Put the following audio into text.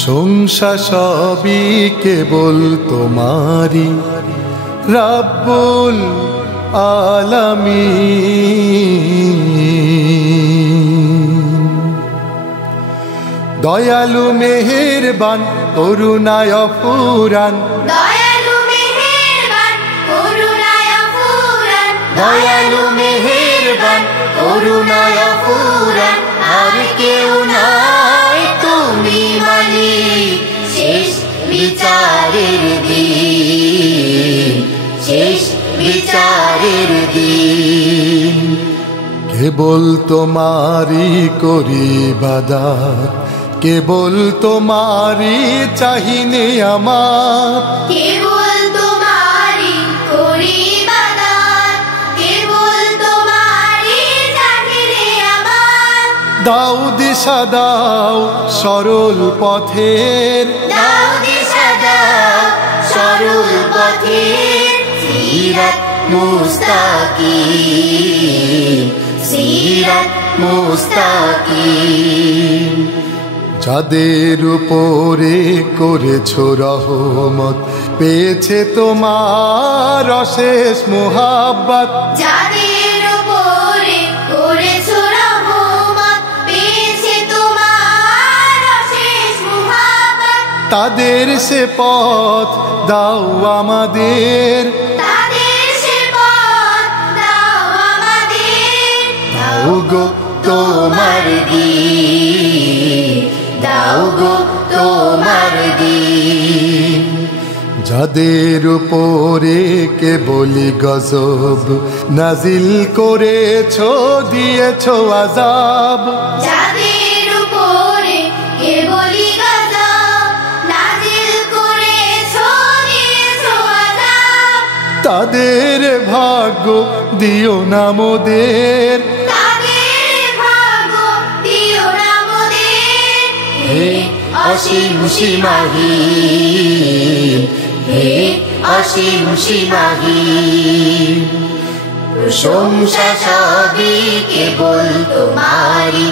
প্রশংসা সবই কেবল তোমারি রব্বুল আলামিন। দয়ালু মেহেরবান করুণায় অফুরান, দয়ালু মেহেরবান করুণায় অফুরান, দয়ালু মেহেরবান করুণায় অফুরান। আর কেউ নাই তুমি মালিক শেষ বিচারের দিন, শেষ বিচারের দিন। কেবল তোমারি করি ইবাদত, কেবল তোমারি চাহিনে আমার। কেবল তোমারি করি ইবাদত, কেবল তোমারি চাহিনে আমার। দাও দিশা দাও সরল পথের, দাও দিশা দাও সরল পথের। সিরাত মুস্তাকিম, সিরাত মুস্তাকিম। যাদের উপরে করেছো রহমত, পেয়েছে তোমার অশেষ মুহাব্বত। যাদের উপরে করেছো রহমত, পেয়েছে তোমার অশেষ মুহাব্বত। তাদের সে পথ দাও আমাদের, তাদের সে পথ দাও আমাদের। দাও গো তোমার দিন, দাও গো তোমার দিন। যাদের উপরে কেবলি গজব নাজিল করেছো, দিয়েছো আযাব। যাদের উপরে কেবলই গজব নাজিল করেছো, দিয়েছো আযাব। তাদের ভাগ্য দিও না মোদের, তাদের ভাগ্য দিও না মোদের। হে অসীম সীমাহীন, হে অসীম সীমাহীন। প্রশংসা সবই কেবল তোমারি।